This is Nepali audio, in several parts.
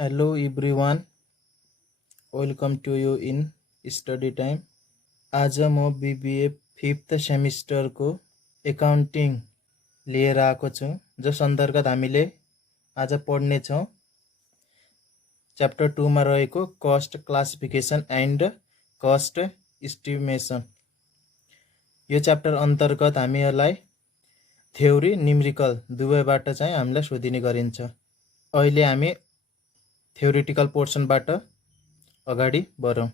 Hello everyone, welcome to you in study time. आज म BBA 5th सेमिस्टरको एकाउन्टिङ लिएर आएको छु, जस अन्तर्गत हामीले आज पढ्नेछौँ च्याप्टर 2 मा रहेको cost classification and cost estimation. यो च्याप्टर अन्तर्गत हामीलाई थ्योरी न्युमेरिकल दुवैबाट चाहिँ हामीलाई सोधिने गरिन्छ। अहिले हामी थ्योरिटिकल पोर्सनबाट अगाडि बढौँ।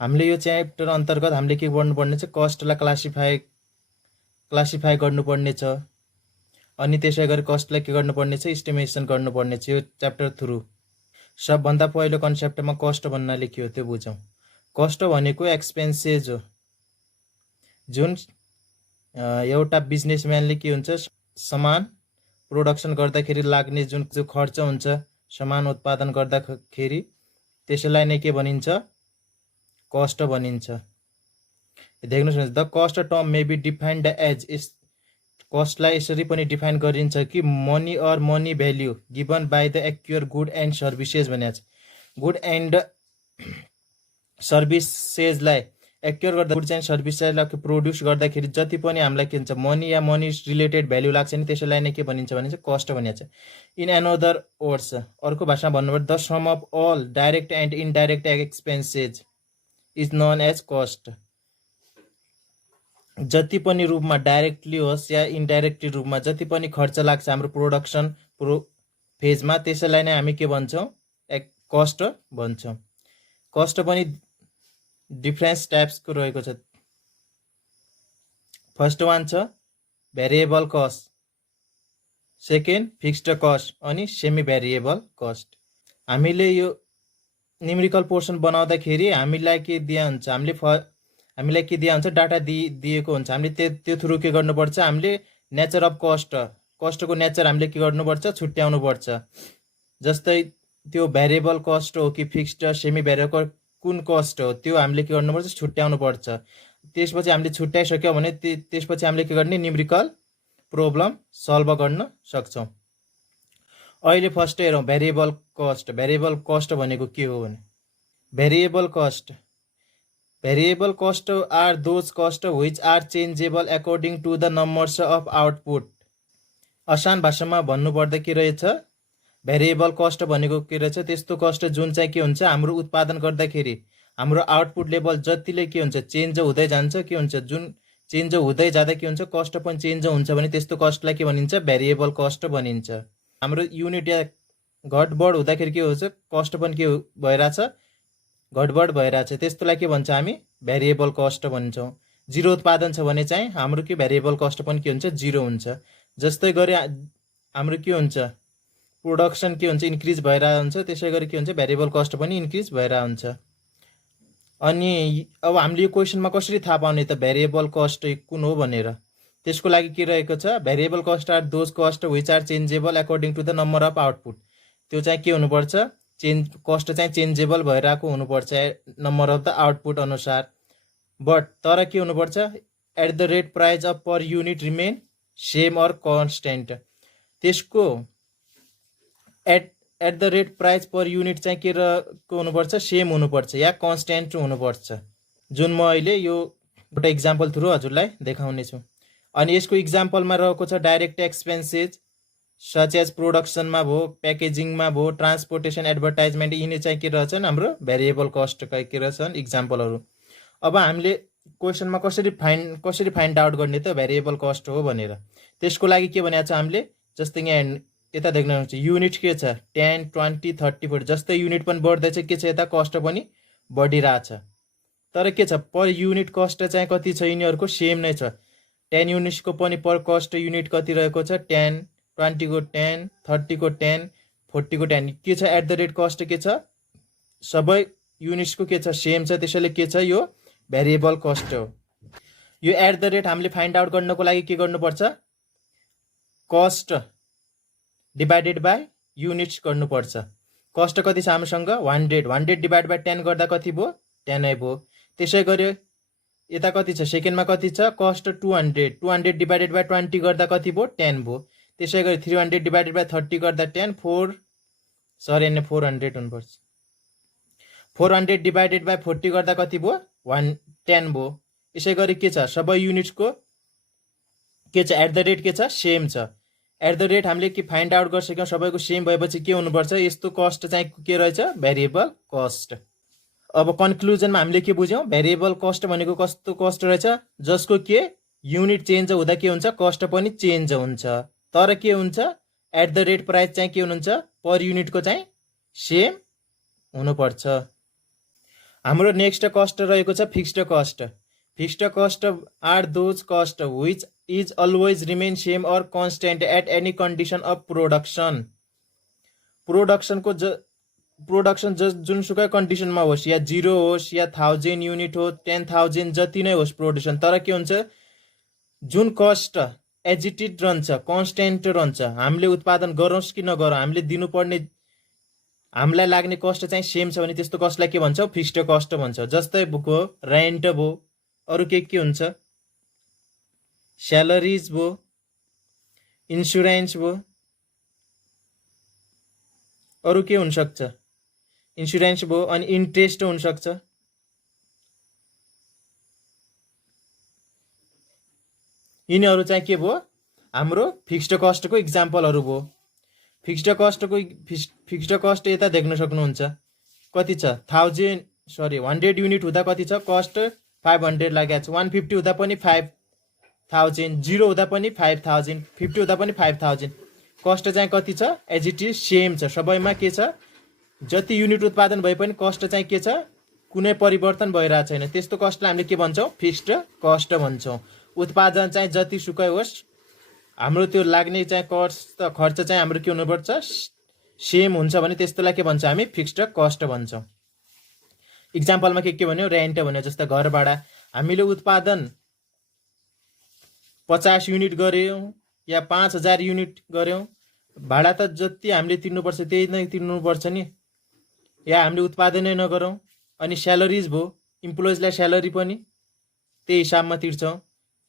हामीले यो च्याप्टर अन्तर्गत हामीले के गर्नुपर्ने छ, कस्टलाई क्लासिफाई गर्नुपर्ने छ, अनि त्यसै गरी कस्टलाई के गर्नुपर्ने छ, एस्टिमेसन गर्नुपर्ने छ। यो च्याप्टर थ्रु सबभन्दा पहिलो कन्सेप्टमा कस्ट भन्नाले के हो त्यो बुझौँ। कस्ट भनेको एक्सपेन्सेस हो, जुन एउटा बिजनेसम्यानले के हुन्छ, सामान प्रोडक्सन गर्दाखेरि लाग्ने जुन खर्च हुन्छ, सामान उत्पादन गर्दाखेरि त्यसैलाई नै के भनिन्छ, कस्ट भनिन्छ। देख्नुहोस्, the cost term may be defined as, कस्टलाई यसरी पनि डिफाइन गरिन्छ कि money or money value given by the acquire good and services भनेको छ। गुड एन्ड सर्भिसेसलाई एक्युर गर्दा, गुड एन्ड सर्भिसेसलाई प्रोड्युस गर्दाखेरि जति पनि हामीलाई के हुन्छ, मनी या मनी रिलेटेड भ्याल्यू लाग्छ नि, त्यसैलाई नै के भनिन्छ भने चाहिँ कस्ट भनिन्छ। इन एनदर वर्ड्स, अर्को भाषामा भन्नुपर्दा the sum of all direct and indirect expenses is known as cost. जति पनि रूपमा डाइरेक्टली होस् या इनडाइरेक्टली रूपमा जति पनि खर्च लाग्छ हाम्रो प्रोडक्सन फेजमा, त्यसैलाई नै हामी के भन्छौँ, कस्ट भन्छौँ। कस्ट पनि डिफ्रेन्ट टाइप्सको रहेको छ। फर्स्ट वान छ variable cost, second fixed cost, अनि सेमी भेरिएबल कस्ट। हामीले यो न्युमेरिकल पोर्सन बनाउँदाखेरि हामीलाई के दिया हुन्छ, हामीलाई के दिया हुन्छ, डाटा दिएको हुन्छ। हामीले त्यो थ्रु के गर्नुपर्छ, हामीले नेचर अफ कस्टको नेचर हामीले के गर्नुपर्छ, छुट्याउनुपर्छ। जस्तै त्यो भेरिएबल कस्ट हो कि फिक्स्ड सेमी भेरिएबल कुन कस्ट हो, त्यो हामीले के गर्नुपर्छ, छुट्याउनुपर्छ। त्यसपछि हामीले छुट्याइसक्यो भने त्यसपछि हामीले के गर्ने, न्युमेरिकल प्रब्लम सल्भ गर्न सक्छौँ। अहिले फर्स्ट हेरौँ भेरिएबल कस्ट। भेरिएबल कस्ट भनेको के हो भने, variable cost are those cost which are changeable according to the numbers of output. आसान भाषामा भन्नुपर्दा के रहेछ, भेरिएबल कस्ट भनेको के रहेछ, त्यस्तो कस्ट जुन चाहिँ के हुन्छ, हाम्रो उत्पादन गर्दाखेरि हाम्रो आउटपुट लेभल जतिले के हुन्छ, चेन्ज हुँदै जान्छ, के हुन्छ, जुन चेन्ज हुँदै जाँदा के हुन्छ, कस्ट पनि चेन्ज हुन्छ भने त्यस्तो कस्टलाई के भनिन्छ, भेरिएबल कस्ट भनिन्छ। हाम्रो युनिट या घटबड हुँदाखेरि के हुन्छ, कस्ट पनि के भइरहेछ, घटबड भइरहेछ, त्यस्तोलाई के भन्छ, हामी भेरिएबल कस्ट भन्छौँ। जिरो उत्पादन छ भने चाहिँ हाम्रो के भेरिएबल कस्ट पनि के हुन्छ, जिरो हुन्छ। जस्तै गरी हाम्रो के हुन्छ, प्रोडक्सन के हुन्छ, इन्क्रिज भइरहेको हुन्छ, त्यसै गरी के हुन्छ, भेरिएबल कस्ट पनि इन्क्रिज भइरहेको हुन्छ। अनि अब हामीले यो क्वेसनमा कसरी थाहा पाउने त भेरिएबल कस्ट कुन हो भनेर, त्यसको लागि के रहेको छ, variable cost are those cost which are changeable according to the number of output. त्यो चाहिँ के हुनुपर्छ, कस्ट चाहिँ चेन्जेबल भइरहेको हुनुपर्छ नम्बर अफ द आउटपुट अनुसार। बट तर के हुनुपर्छ, at the rate price of per unit remain same or constant. त्यसको at the rate price per unit चाहिँ के हुनुपर्छ, सेम हुनुपर्छ या कन्स्टेन्ट हुनुपर्छ, जुन म अहिले यो एउटा इक्जाम्पल थ्रु हजुरलाई देखाउने छु। अनि यसको इक्जाम्पलमा रहेको छ डाइरेक्ट एक्सपेन्सेस सच एज प्रोडक्सनमा भयो, प्याकेजिङमा भयो, ट्रान्सपोर्टेसन, एडभर्टाइजमेन्ट, यिनी चाहिँ के रहेछन्, हाम्रो भेरिएबल कस्टका के रहेछन् इक्जाम्पलहरू। अब हामीले क्वेसनमा कसरी फाइन्ड आउट गर्ने त भेरिएबल कस्ट हो भनेर, त्यसको लागि के भनेको छ हामीले, जस्तै यहाँ यता देख्नुहुन्छ युनिट के छ, 10, 20, 30, 40। जस्तै युनिट पनि बढ्दैछ, के छ, यता कस्ट पनि बढिरहेछ। तर के छ, पर युनिट कस्ट चाहिँ कति छ, यिनीहरूको सेम नै छ। 10 युनिट्सको पनि पर कस्ट युनिट कति रहेको छ, 10, 20 को 10, 30 को 10, 40 को 10। के छ, एट द रेट कस्ट के छ, सबै युनिट्सको के छ, सेम छ, त्यसैले के छ, यो भेरिएबल कस्ट हो। यो एट द रेट हामीले फाइन्ड आउट गर्नको लागि के गर्नुपर्छ, कस्ट डिभाइडेड बाई युनिट्स गर्नुपर्छ। कस्ट कति छ हामीसँग, 100 डिभाइड बाई 10 गर्दा कति भयो, 10 भयो। त्यसै गरी यता कति छ, सेकेन्डमा कति छ, कस्ट 200 डिभाइडेड बाई 20 गर्दा कति भयो, 10 भयो। त्यसै गरी 300 डिभाइडेड बाई 30 गर्दा 10, सर एन 400 हुनुपर्छ। 400 डिभाइडेड बाई 40 गर्दा कति भयो 110 भयो। यसै गरी के छ सबै युनिट्सको के छ एट द रेट के छ सेम छ। एट द रेट हामीले के फाइन्ड आउट गरिसक्यौँ सबैको सेम भएपछि के हुनुपर्छ यस्तो कस्ट चाहिँ के रहेछ भेरिएबल कस्ट। अब कन्क्लुजनमा हामीले के बुझ्यौँ भेरिएबल कस्ट भनेको कस्तो कस्ट रहेछ जसको के युनिट चेन्ज हुँदा के हुन्छ कस्ट पनि चेन्ज हुन्छ तर के हुन्छ एट द रेट प्राइस चाहिँ के हुनुहुन्छ पर युनिटको चाहिँ सेम हुनुपर्छ। हाम्रो नेक्स्ट कस्ट रहेको छ fixed cost. Fixed cost are those cost which is always remain same or constant at any condition of production. Production जुनसुकै कन्डिसनमा होस् या 0 होस् या 1000 युनिट हो 10,000 जति नै होस् प्रोडक्सन तर के हुन्छ जुन कस्ट एजिटेड रहन्छ कन्स्टेन्ट रहन्छ। हामीले उत्पादन गरौँस् कि नगरौँ हामीले दिनुपर्ने हामीलाई लाग्ने कस्ट चाहिँ सेम छ भने त्यस्तो कस्टलाई के भन्छ फिक्स्ड कस्ट भन्छ। जस्तै भयो रेन्ट भयो अरू के हुन्छ स्यालेरिज भयो इन्सुरेन्स भयो अरू के हुनसक्छ इन्सुरेन्स भयो अनि इन्ट्रेस्ट हुनसक्छ। यिनीहरू चाहिँ के भयो हाम्रो फिक्स्ड कस्टको इक्जाम्पलहरू भयो। फिक्स्ड कस्ट यता देख्न सक्नुहुन्छ कति छ 100 युनिट हुँदा कति छ कस्ट 500 लागेको छ 150 हुँदा पनि 5000 0 हुँदा पनि 5000 50 हुँदा पनि 5000 कस्ट चाहिँ कति छ एज इट इज सेम छ सबैमा के छ जति युनिट उत्पादन भए पनि कस्ट चाहिँ के छ कुनै परिवर्तन भइरहेको छैन त्यस्तो कस्टलाई हामीले के भन्छौँ फिक्स्ड कस्ट भन्छौँ। उत्पादन चाहिँ जतिसुकै होस् हाम्रो त्यो लाग्ने चाहिँ खर्च चाहिँ हाम्रो के हुनुपर्छ सेम हुन्छ भने त्यस्तोलाई के भन्छ हामी फिक्स्ड कस्ट भन्छौँ। इक्जाम्पलमा के भन्यो रेन्ट भन्यो जस्तो घर भाडा हामीले उत्पादन 50 युनिट गऱ्यौँ या 5000 युनिट गऱ्यौँ भाडा त जति हामीले तिर्नुपर्छ त्यही नै तिर्नुपर्छ नि या हामीले उत्पादनै नगरौँ। अनि स्यालेरिज भयो इम्प्लोइजलाई स्यालेरी पनि त्यही हिसाबमा तिर्छौँ।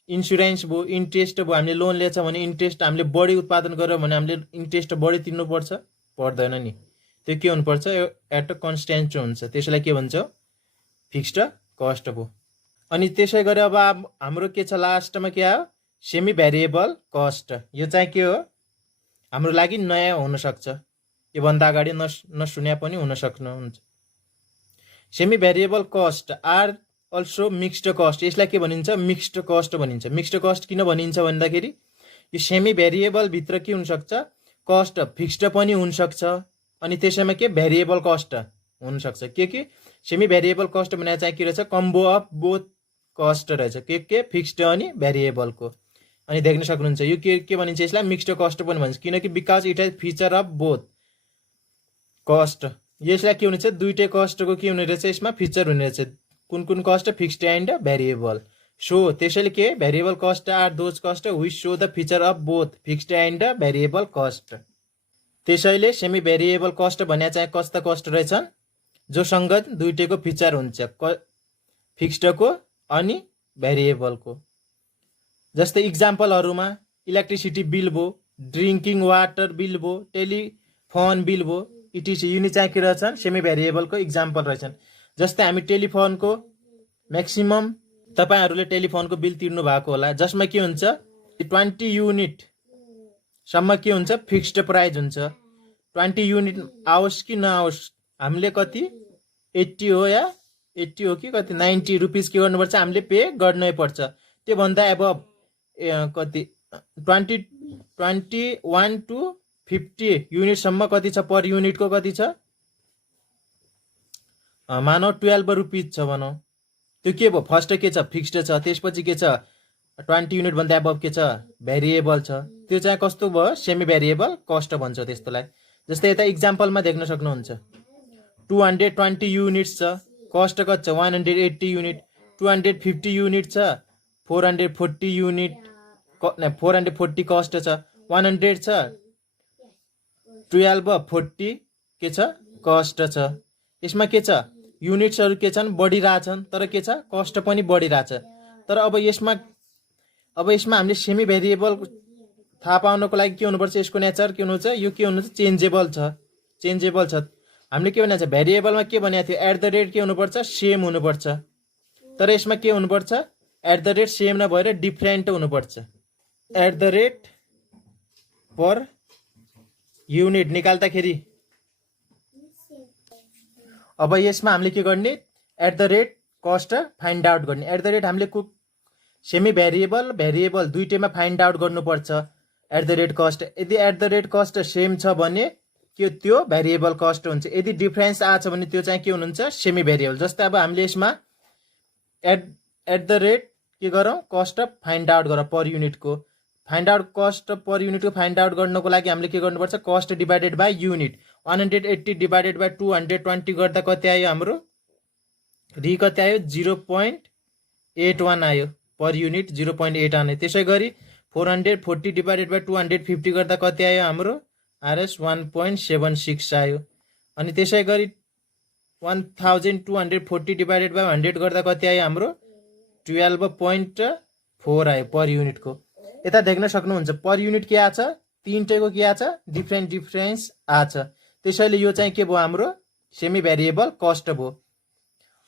इन्सुरेन्स भयो इन्ट्रेस्ट भयो हामीले लोन लिएछ भने इन्ट्रेस्ट हामीले बढी उत्पादन गऱ्यौँ भने हामीले इन्ट्रेस्ट बढी तिर्नुपर्छ पर्दैन नि त्यो के हुनुपर्छ एट कन्स्टेन्ट हुन्छ त्यसलाई के भन्छ फिक्स्ड कस्ट भयो। अनि त्यसै गरी अब हाम्रो के छ लास्टमा के आयो सेमी भेरिएबल कस्ट। यो चाहिँ के हो हाम्रो लागि नयाँ हुनसक्छ योभन्दा अगाडि नसुन्या पनि हुन सक्नुहुन्छ। Semi variable cost or also mixed cost यसलाई के भनिन्छ मिक्स्ड कस्ट भनिन्छ। मिक्स्ड कस्ट किन भनिन्छ भन्दाखेरि यो सेमी भेरिएबल भित्र के हुनसक्छ कस्ट फिक्स्ड पनि हुनसक्छ अनि त्यसैमा के भेरिएबल कस्ट हुनसक्छ। के सेमी भेरिएबल कस्ट भनेर चाहिँ के रहेछ कम्बो अफ बोथ कस्ट रहेछ के फिक्स्ड अनि भेरिएबलको। अनि देख्न सक्नुहुन्छ यो के भनिन्छ यसलाई मिक्स्ड कस्ट पनि भनिन्छ किनकि because it has feature of both cost. यसलाई के हुनेछ दुईटै कस्टको के हुने रहेछ यसमा फिचर हुने रहेछ कुन cost fixed and variable. So त्यसैले के variable cost are those cost which show the feature of both fixed and variable cost. त्यसैले सेमी भेरिएबल कस्ट भन्ने चाहिँ कस्ता कस्ट रहेछन् जोसँग दुईटैको फिचर हुन्छ फिक्स्डको अनि भेरिएबलको। जस्तै इक्जाम्पलहरूमा इलेक्ट्रिसिटी बिल भयो ड्रिङ्किङ वाटर बिल भयो टेलिफोन बिल भयो इटिसी यिनी चाहिँ के रहेछन् सेमी भेरिएबलको इक्जाम्पल रहेछन्। जस्तै हामी टेलिफोनको म्याक्सिमम तपाईहरूले टेलिफोनको बिल तिर्नु भएको होला जसमा के हुन्छ 20 युनिट सम्म के हुन्छ फिक्स्ड प्राइस हुन्छ। 20 युनिट आओस् कि नआओस् हामीले कति 80 हो या 80 हो कि कति 90 रुपिस के गर्नुपर्छ हामीले पे गर्नै पर्छ। त्योभन्दा एबभ कति 21 to 50 युनिटसम्म कति छ पर युनिटको कति छ मानव 12 रुपिस छ भनौँ त्यो के भयो फर्स्ट के छ फिक्स्ड छ त्यसपछि के छ 20 युनिट भन्दा एबभ के छ भेरिएबल छ त्यो चाहिँ कस्तो भयो सेमी भेरिएबल कस्ट भन्छ त्यस्तोलाई। जस्तै यता इक्जाम्पलमा देख्न सक्नुहुन्छ 220 युनिट्स छ कस्ट कति छ 180 युनिट 250 युनिट छ 440 युनिट 440 कस्ट छ 100 छ 1240 के छ कस्ट छ। यसमा के छ युनिट्सहरू के छन् बढिरहेछन् तर के छ कस्ट पनि बढिरहेछ। तर अब यसमा हामीले सेमी भेरिएबल थाहा पाउनको लागि के हुनुपर्छ यसको नेचर के हुनुहुन्छ यो के हुनुहुन्छ चेन्जेबल छ चेन्जेबल छ। हामीले के भनेको छ भेरिएबलमा के भनेको थियो एट द रेट के हुनुपर्छ सेम हुनुपर्छ, तर यसमा के हुनुपर्छ एट द रेट सेम नभएर डिफ्रेन्ट हुनुपर्छ। At the rate per unit निकाल्दाखेरि अब यसमा हामीले के गर्ने at the rate cost find out गर्ने। एट द रेट हामीले सेमी भेरिएबल भेरिएबल दुईटैमा फाइन्ड आउट गर्नुपर्छ एट द रेट कस्ट। यदि at the rate cost same छ भने त्यो भेरिएबल कस्ट हुन्छ, यदि डिफ्रेन्स आछ भने त्यो चाहिँ के हुनुहुन्छ सेमी भेरिएबल। जस्तै अब हामीले यसमा एट द रेट के गरौँ कस्ट फाइन्ड आउट गरौँ पर युनिटको। फाइन्ड आउट कस्ट पर युनिटको फाइन्ड आउट गर्नको लागि हामीले के गर्नुपर्छ cost divided by unit. 180 divided by 220 गर्दा कति आयो हाम्रो कति आयो 0.81 आयो पर युनिट 0.8 आयो। त्यसै गरी 440 डिभाइडेड बाई 250 गर्दा कति आयो हाम्रो आरएस 1.76 आयो। अनि त्यसै गरी 1240 डिभाइडेड बाई 100 गर्दा कति आयो हाम्रो 12.4 आयो पर युनिटको। यता देख्न सक्नुहुन्छ पर युनिट के आछ तीनटैको के आछ डिफ्रेन्स आछ। त्यसैले यो चाहिँ के भयो हाम्रो सेमी भेरिएबल कस्ट भयो।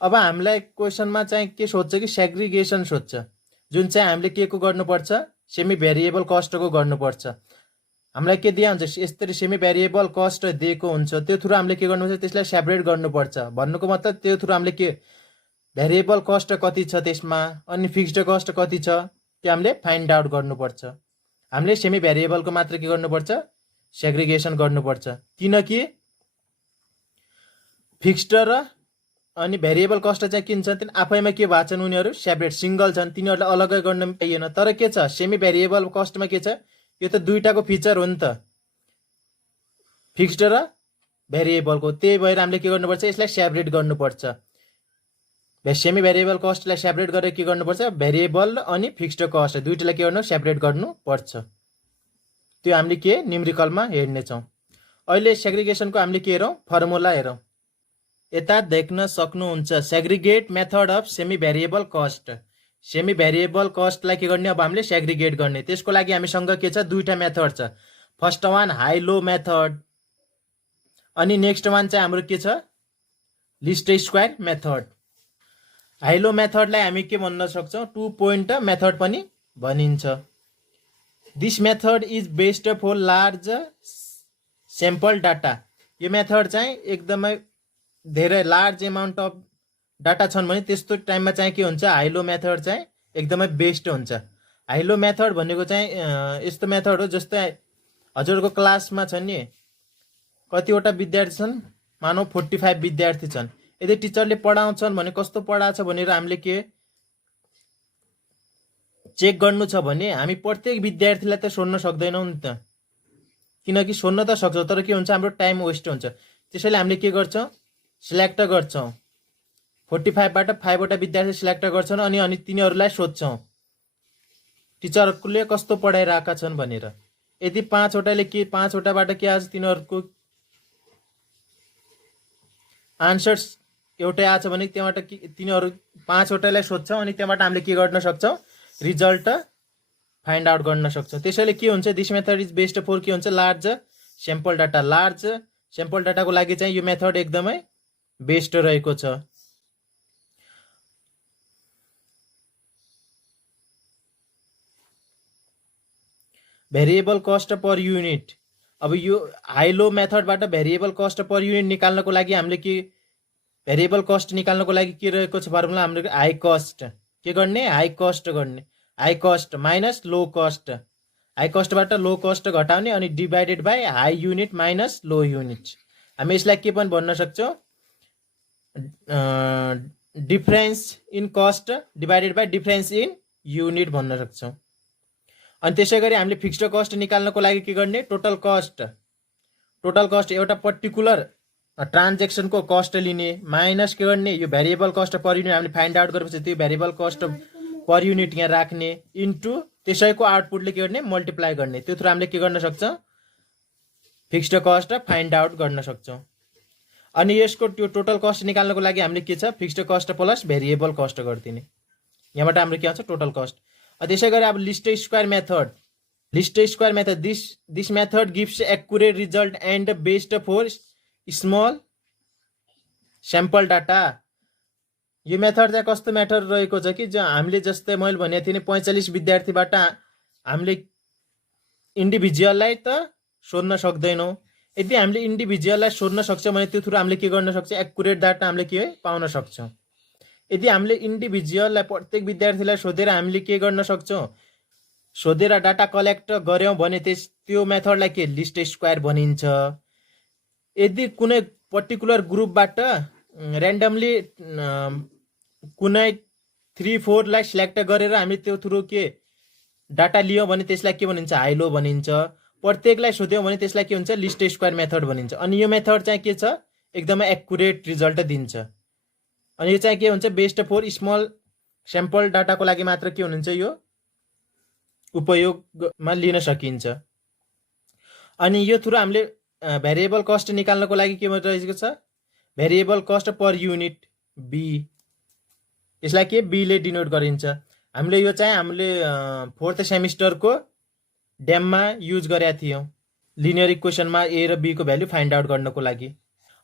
अब हामीलाई क्वेसनमा चाहिँ के सोध्छ कि सेग्रिगेसन सोध्छ, जुन चाहिँ हामीले के को गर्नुपर्छ सेमी भेरिएबल कस्टको गर्नुपर्छ। हामीलाई के दिया हुन्छ यसरी सेमी भेरिएबल कस्ट दिएको हुन्छ, त्यो थ्रु हामीले के गर्नुपर्छ त्यसलाई सेपरेट गर्नुपर्छ। भन्नुको मतलब त्यो थ्रु हामीले के भेरिएबल कस्ट कति छ त्यसमा अनि फिक्स्ड कस्ट कति छ त्यो हामीले फाइन्ड आउट गर्नुपर्छ। हामीले सेमी भेरिएबलको मात्र के गर्नुपर्छ सेग्रिगेसन गर्नुपर्छ, किनकि फिक्स्ड र अनि भेरिएबल कस्ट चाहिँ के छन् आफैमा के भएको छन् उनीहरू सेपरेट सिंगल छन्, तिनीहरूलाई अलग्गै गर्न पाइएन। तर के छ सेमी भेरिएबल कस्टमा के छ यो त दुईटाको फिचर हो नि त फिक्स्ड र भेरिएबलको, त्यही भएर हामीले के गर्नुपर्छ यसलाई सेपरेट गर्नुपर्छ। सेमी भेरिएबल कस्टलाई सेपरेट गरेर के गर्नुपर्छ भेरिएबल अनि फिक्स्ड कस्ट दुईटालाई के गर्नु सेपरेट गर्नुपर्छ। त्यो हामीले के न्युमेरिकलमा हेर्नेछौँ। अहिले सेग्रिगेसनको हामीले के हेरौँ फर्मुला हेरौँ। यता देख्न सक्नुहुन्छ segregate method of semi variable cost. Semi variable कस्टलाई के गर्ने अब हामीले सेग्रिगेट गर्ने। त्यसको लागि हामीसँग के छ दुईटा मेथड छ। First one high low method अनि नेक्स्ट वान चाहिँ हाम्रो के छ least square method. High low मेथडलाई हामी के भन्न सक्छौँ 2 पोइन्ट मेथड पनि भनिन्छ। This method is based for large sample data. यो मेथड चाहिँ एकदमै धेरै लार्ज एमाउन्ट अफ डाटा छन् भने त्यस्तो टाइममा चाहिँ के हुन्छ हाई लो मेथड चाहिँ एकदमै बेस्ट हुन्छ। हाई लो मेथड भनेको चाहिँ यस्तो मेथड हो जस्तै हजुरको क्लासमा छ नि कतिवटा विद्यार्थी छन् मानौ 45 विद्यार्थी छन्। यदि टिचरले पढाउँछन् भने कस्तो पढाएको छ भनेर हामीले के चेक गर्नु छ भने हामी प्रत्येक विद्यार्थीलाई त सोध्न सक्दैनौँ नि त, किनकि सोध्न त सक्छौँ तर के हुन्छ हाम्रो टाइम वेस्ट हुन्छ। त्यसैले हामीले के गर्छौँ सिलेक्ट गर्छौँ 45बाट 5वटा विद्यार्थी सिलेक्ट गर्छन् अनि तिनीहरूलाई सोध्छौँ टिचरले कस्तो पढाइरहेका छन् भनेर। यदि 5वटाले के 5वटाबाट के आछ तिनीहरूको आन्सर्स एउटै आछ भने त्यहाँबाट तिनीहरू 5वटालाई सोध्छौँ अनि त्यहाँबाट हामीले के गर्न सक्छौँ रिजल्ट फाइन्ड आउट गर्न सक्छौँ। त्यसैले के हुन्छ this method is best for के हुन्छ large sample data. Large sample डाटाको लागि चाहिँ यो मेथड एकदमै बेस्ट रहेको छ। Variable cost per unit. अब यो हाई लो मेथडबाट भेरिएबल कस्ट पर युनिट निकाल्नको लागि हामीले के भेरिएबल कस्ट निकाल्नको लागि के रहेको छ फर्मुला हाम्रो हाई कस्ट के गर्ने हाई कस्ट गर्ने। High cost minus low cost, high कस्टबाट लो कस्ट घटाउने अनि divided by high unit minus low unit. हामी यसलाई के पनि भन्न सक्छौँ difference in cost divided by difference in unit भन्न सक्छौँ। अनि त्यसै गरी हामीले फिक्स्ड कस्ट निकाल्नको लागि के गर्ने टोटल कस्ट एउटा पर्टिकुलर ट्रान्जेक्सनको कस्ट लिने माइनस के गर्ने यो भेरिएबल कस्ट पर युनिट हामीले फाइन्ड आउट गरेपछि त्यो भेरिएबल कस्ट पर युनिट यहाँ राख्ने इन्टु त्यसैको आउटपुटले के गर्ने मल्टिप्लाई गर्ने। त्यो थ्रु हामीले के गर्न सक्छौँ फिक्स्ड कस्ट फाइन्ड आउट गर्न सक्छौँ। अनि यसको त्यो टोटल कस्ट निकाल्नको लागि हामीले के छ fixed cost plus variable cost गरिदिने। यहाँबाट हाम्रो के आउँछ टोटल कस्ट। त्यसै गरी अब least square method this method gives accurate result and best for small sample data. यो मेथड चाहिँ कस्तो मेथड रहेको छ कि जो हामीले जस्तै मैले भनेको थिएँ नि 45 विद्यार्थीबाट हामीले इन्डिभिजुअललाई त सोध्न सक्दैनौँ। यदि हामीले इन्डिभिजुअललाई सोध्न सक्छौँ भने त्यो थ्रु हामीले के गर्न सक्छौँ, एक्युरेट डाटा हामीले के पाउन सक्छौँ। यदि हामीले इन्डिभिजुअललाई प्रत्येक विद्यार्थीलाई सोधेर हामीले के गर्न सक्छौँ, सोधेर डाटा कलेक्ट गऱ्यौँ भने त्यो मेथडलाई के लिस्ट स्क्वायर भनिन्छ। यदि कुनै पर्टिकुलर ग्रुपबाट ऱ्यान्डमली कुनै 3-4 लाई सिलेक्ट गरेर हामी त्यो थ्रु के डाटा लियौँ भने त्यसलाई के भनिन्छ, हाइलो भनिन्छ। प्रत्येकलाई सोध्यौँ भने त्यसलाई के हुन्छ, लिस्ट स्क्वायर मेथड भनिन्छ। अनि यो मेथड चाहिँ के छ, एकदमै एक्युरेट रिजल्ट दिन्छ। अनि यो चाहिँ के हुन्छ, बेस्ट फर स्मल स्याम्पल डाटाको लागि मात्र के हुनुहुन्छ, यो उपयोगमा लिन सकिन्छ। अनि यो थ्रु हामीले भेरिएबल कस्ट निकाल्नको लागि के रहेको छ, variable cost per unit b, यसलाई के बीले डिनोट गरिन्छ। हामीले यो चाहिँ हामीले 4th सेमिस्टरको डेममा युज गरेका थियौँ लिनियर इक्वेसनमा ए र बी को भ्यालु फाइन्ड आउट गर्नको लागि।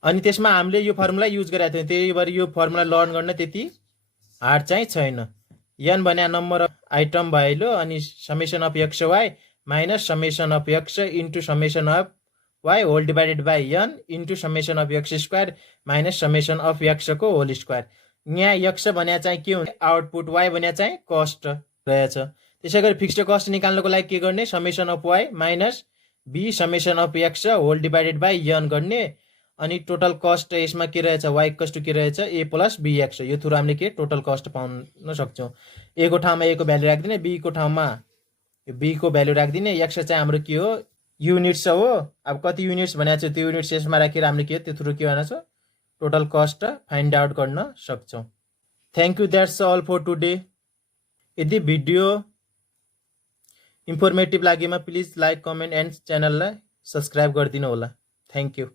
अनि त्यसमा हामीले यो फर्मुला युज गरेका थियौँ, त्यही भएर यो फर्मुला लर्न गर्न त्यति हार्ड चाहिँ छैन। एन भन्या नम्बर अफ आइटम भइलो, अनि summation of x y minus summation of x into summation of y whole divided by n into summation of x square minus summation of x को होल स्क्वायर। यहाँ एक्स भन्या चाहिँ के हुन्छ, आउटपुट, वाई भन्या चाहिँ कस्ट रहेछ। त्यसै गरी फिक्स्ड कस्ट निकाल्नको लागि के गर्ने, summation of y minus b summation of x whole divided by n गर्ने। अनि टोटल कस्ट यसमा के रहेछ, वाई कस्ट के रहेछ, ए प्लस बी एक्स। यो थ्रु हामीले के टोटल कस्ट पाउन सक्छौँ। ए को ठाउँमा ए को भ्यालु राखिदिने, बी को ठाउँमा बी को भ्यालु राखिदिने। एक्स चाहिँ हाम्रो के हो, युनिट्स हो। अब कति युनिट्स भनेको छ त्यो युनिट्स यसमा राखेर हामीले के त्यो थ्रु के भनेको छ, टोटल कस्ट फाइन्ड आउट गर्न सक्छौँ। Thank you, that's all for today. यदि भिडियो इन्फर्मेटिभ लागेमा प्लिज लाइक, कमेन्ट एन्ड च्यानललाई सब्सक्राइब गरिदिनु होला। Thank you.